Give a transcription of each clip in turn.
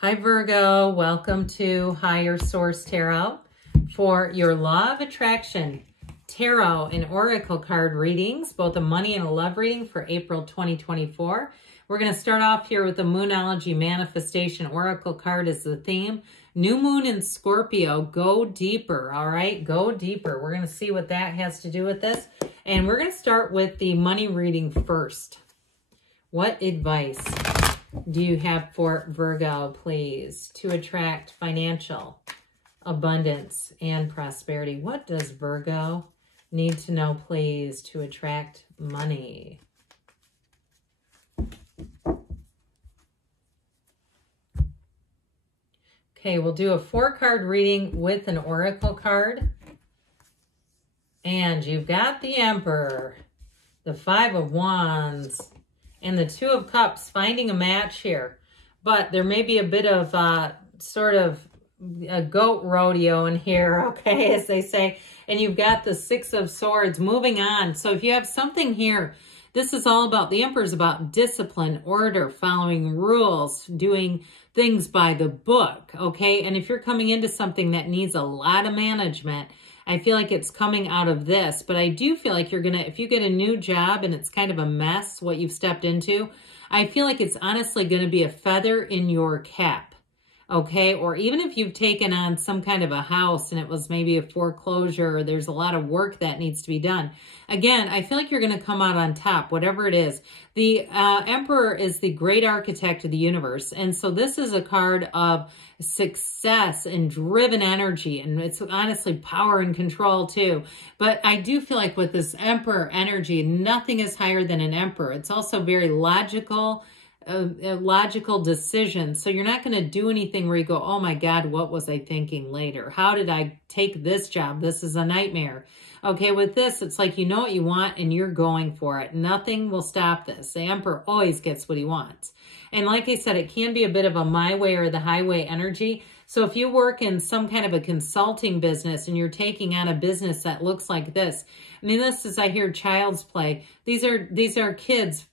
Hi Virgo, welcome to Higher Source Tarot for your Law of Attraction Tarot and Oracle card readings, both a money and a love reading for April 2024. We're going to start off here with the Moonology Manifestation Oracle card as the theme. New Moon in Scorpio, go deeper, all right? Go deeper. We're going to see what that has to do with this. And we're going to start with the money reading first. What advice do you have for Virgo, please, to attract financial abundance and prosperity? What does Virgo need to know, please, to attract money? Okay, we'll do a 4-card reading with an oracle card. And you've got the Emperor, the 5 of Wands, and the 2 of Cups, finding a match here. But there may be a bit of sort of a goat rodeo in here, okay, as they say. And you've got the 6 of Swords moving on. So if you have something here, this is all about, the Emperor's about discipline, order, following rules, doing things by the book, okay? And if you're coming into something that needs a lot of management, I feel like it's coming out of this, but I do feel like you're going to, if you get a new job and it's kind of a mess, what you've stepped into, I feel like it's honestly going to be a feather in your cap, okay? Or even if you've taken on some kind of a house and it was maybe a foreclosure, or there's a lot of work that needs to be done. Again, I feel like you're going to come out on top, whatever it is. The Emperor is the great architect of the universe. And so this is a card of success and driven energy. And it's honestly power and control too. But I do feel like with this Emperor energy, nothing is higher than an Emperor. It's also very logical, a logical decision. So you're not going to do anything where you go, oh my God, what was I thinking later? How did I take this job? This is a nightmare. Okay, with this, it's like you know what you want and you're going for it. Nothing will stop this. The Emperor always gets what he wants. And like I said, it can be a bit of a my way or the highway energy. So if you work in some kind of a consulting business and you're taking on a business that looks like this, I mean, this is, I hear child's play. These are kids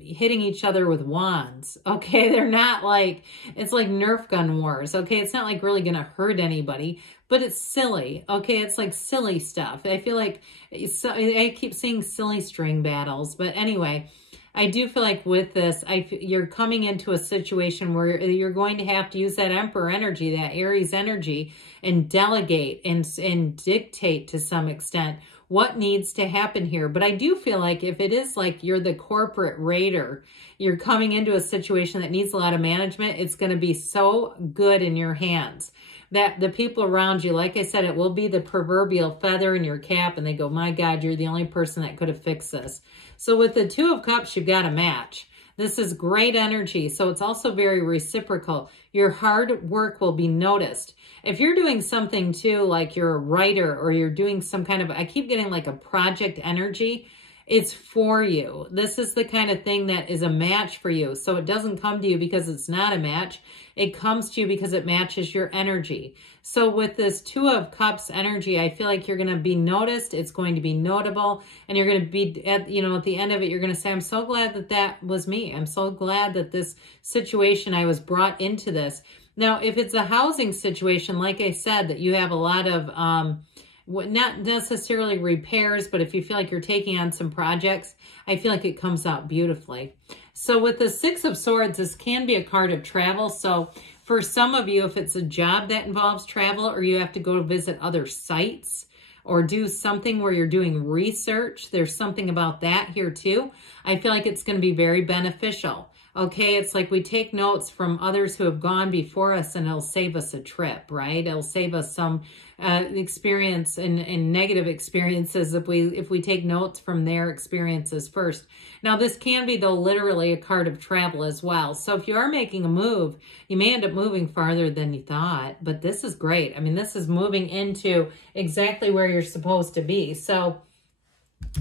hitting each other with wands, okay? They're not like, it's like Nerf gun wars, okay? It's not like really going to hurt anybody, but it's silly, okay? It's like silly stuff. I feel like, I keep seeing silly string battles, but anyway, I do feel like with this, you're coming into a situation where you're going to have to use that Emperor energy, that Aries energy, and delegate and dictate to some extent what needs to happen here. But I do feel like if it is like you're the corporate raider, you're coming into a situation that needs a lot of management, it's going to be so good in your hands that the people around you, like I said, it will be the proverbial feather in your cap, and they go, my God, you're the only person that could have fixed this. So with the 2 of Cups, you've got a match. This is great energy, so it's also very reciprocal. Your hard work will be noticed. If you're doing something too, like you're a writer or you're doing some kind of, I keep getting like a project energy, it's for you. This is the kind of thing that is a match for you. So it doesn't come to you because it's not a match. It comes to you because it matches your energy. So with this 2 of Cups energy, I feel like you're going to be noticed. It's going to be notable. And you're going to be, at the end of it, you're going to say, I'm so glad that that was me. I'm so glad that this situation, I was brought into this. Now, if it's a housing situation, like I said, that you have a lot of, not necessarily repairs, but if you feel like you're taking on some projects, I feel like it comes out beautifully. So with the 6 of Swords, this can be a card of travel. So for some of you, if it's a job that involves travel or you have to go to visit other sites or do something where you're doing research, there's something about that here too. I feel like it's going to be very beneficial. Okay, it's like we take notes from others who have gone before us and it'll save us a trip, right? It'll save us some experience and negative experiences if we take notes from their experiences first. Now, this can be, though, literally a card of travel as well. So if you are making a move, you may end up moving farther than you thought, but this is great. I mean, this is moving into exactly where you're supposed to be. So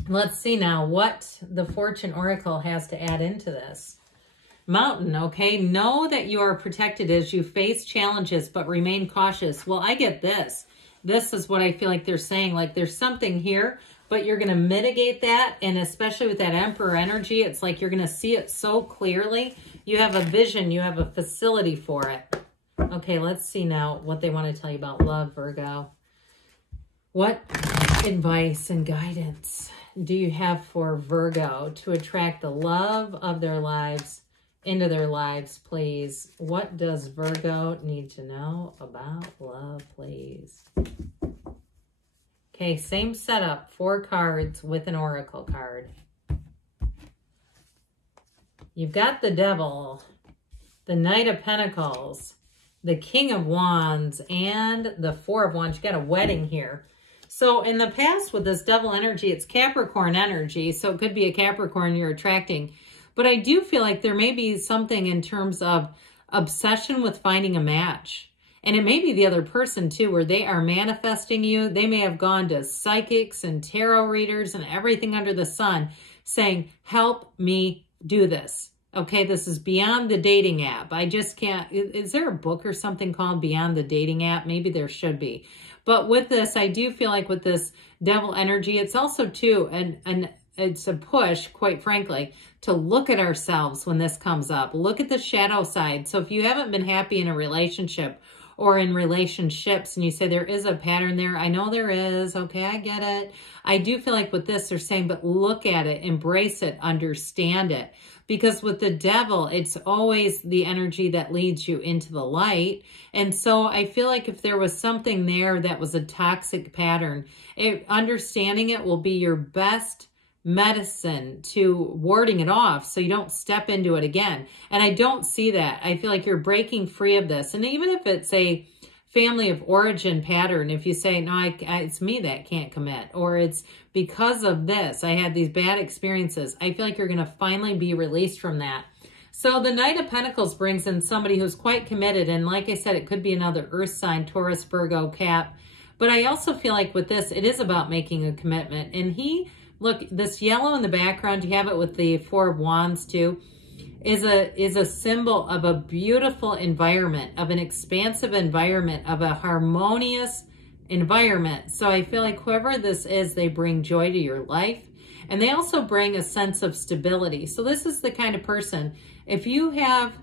let's see now what the Fortune Oracle has to add into this. Mountain, okay? Know that you are protected as you face challenges, but remain cautious. Well, I get this. This is what I feel like they're saying. Like there's something here, but you're going to mitigate that. And especially with that Emperor energy, it's like you're going to see it so clearly. You have a vision. You have a facility for it. Okay, let's see now what they want to tell you about love, Virgo. What advice and guidance do you have for Virgo to attract the love of their lives into their lives, please? What does Virgo need to know about love, please? Okay, same setup, 4 cards with an oracle card. You've got the Devil, the Knight of Pentacles, the King of Wands, and the 4 of Wands. You got a wedding here. So in the past with this Devil energy, it's Capricorn energy. So it could be a Capricorn you're attracting. But I do feel like there may be something in terms of obsession with finding a match. And it may be the other person too, where they are manifesting you. They may have gone to psychics and tarot readers and everything under the sun saying, help me do this. Okay, this is beyond the dating app. I just can't. Is there a book or something called Beyond the Dating App? Maybe there should be. But with this, I do feel like with this Devil energy, it's also too, and it's a push, quite frankly, to look at ourselves when this comes up. Look at the shadow side. So if you haven't been happy in a relationship or in relationships and you say there is a pattern there, I know there is. Okay, I get it. I do feel like with this, they're saying, but look at it, embrace it, understand it. Because with the Devil, it's always the energy that leads you into the light. And so I feel like if there was something there that was a toxic pattern, understanding it will be your best medicine to warding it off so you don't step into it again. And I don't see that. I feel like you're breaking free of this. And even if it's a family of origin pattern, if you say, no, it's me that can't commit, or it's because of this, I had these bad experiences, I feel like you're going to finally be released from that. So the Knight of Pentacles brings in somebody who's quite committed. And like I said, it could be another earth sign, Taurus, Virgo, Cap. But I also feel like with this, it is about making a commitment. And look, this yellow in the background, you have it with the 4 of Wands too, is a symbol of a beautiful environment, of an expansive environment, of a harmonious environment. So I feel like whoever this is, they bring joy to your life. And they also bring a sense of stability. So this is the kind of person, if you have,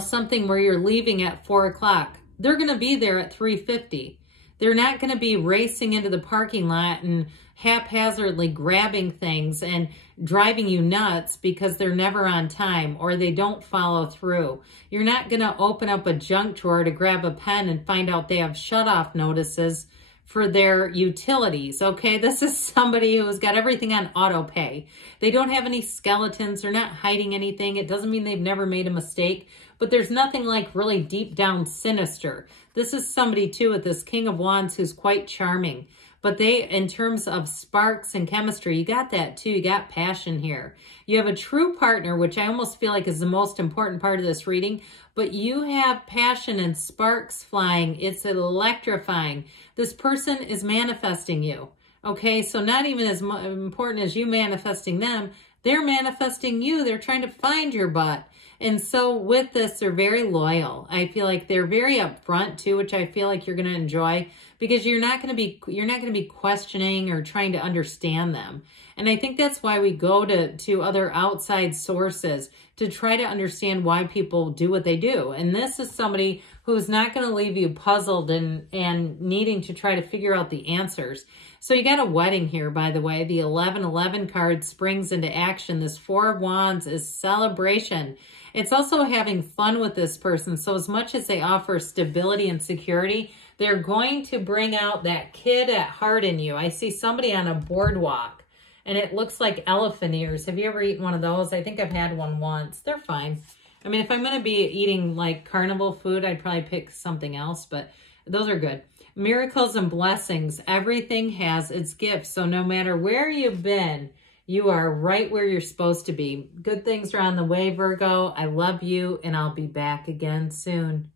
something where you're leaving at 4 o'clock, they're going to be there at 3:50. They're not going to be racing into the parking lot and haphazardly grabbing things and driving you nuts because they're never on time or they don't follow through. You're not going to open up a junk drawer to grab a pen and find out they have shut-off notices for their utilities, okay? This is somebody who's got everything on auto pay. They don't have any skeletons. They're not hiding anything. It doesn't mean they've never made a mistake, but there's nothing like really deep down sinister. This is somebody too with this King of Wands who's quite charming. But in terms of sparks and chemistry, you got that too. You got passion here. You have a true partner, which I almost feel like is the most important part of this reading. But you have passion and sparks flying. It's electrifying. This person is manifesting you. Okay, so not even as important as you manifesting them. They're manifesting you. They're trying to find your butt. And so with this, they're very loyal. I feel like they're very upfront too, which I feel like you're going to enjoy because you're not going to be questioning or trying to understand them. And I think that's why we go to other outside sources to try to understand why people do what they do. And this is somebody who's not going to leave you puzzled and needing to try to figure out the answers. So you got a wedding here, by the way. The 1111 card springs into action. This 4 of Wands is celebration. It's also having fun with this person. So as much as they offer stability and security, they're going to bring out that kid at heart in you. I see somebody on a boardwalk and it looks like elephant ears. Have you ever eaten one of those? I think I've had one once. They're fine. I mean, if I'm going to be eating like carnival food, I'd probably pick something else, but those are good. Miracles and blessings. Everything has its gifts. So no matter where you've been, you are right where you're supposed to be. Good things are on the way, Virgo. I love you, and I'll be back again soon.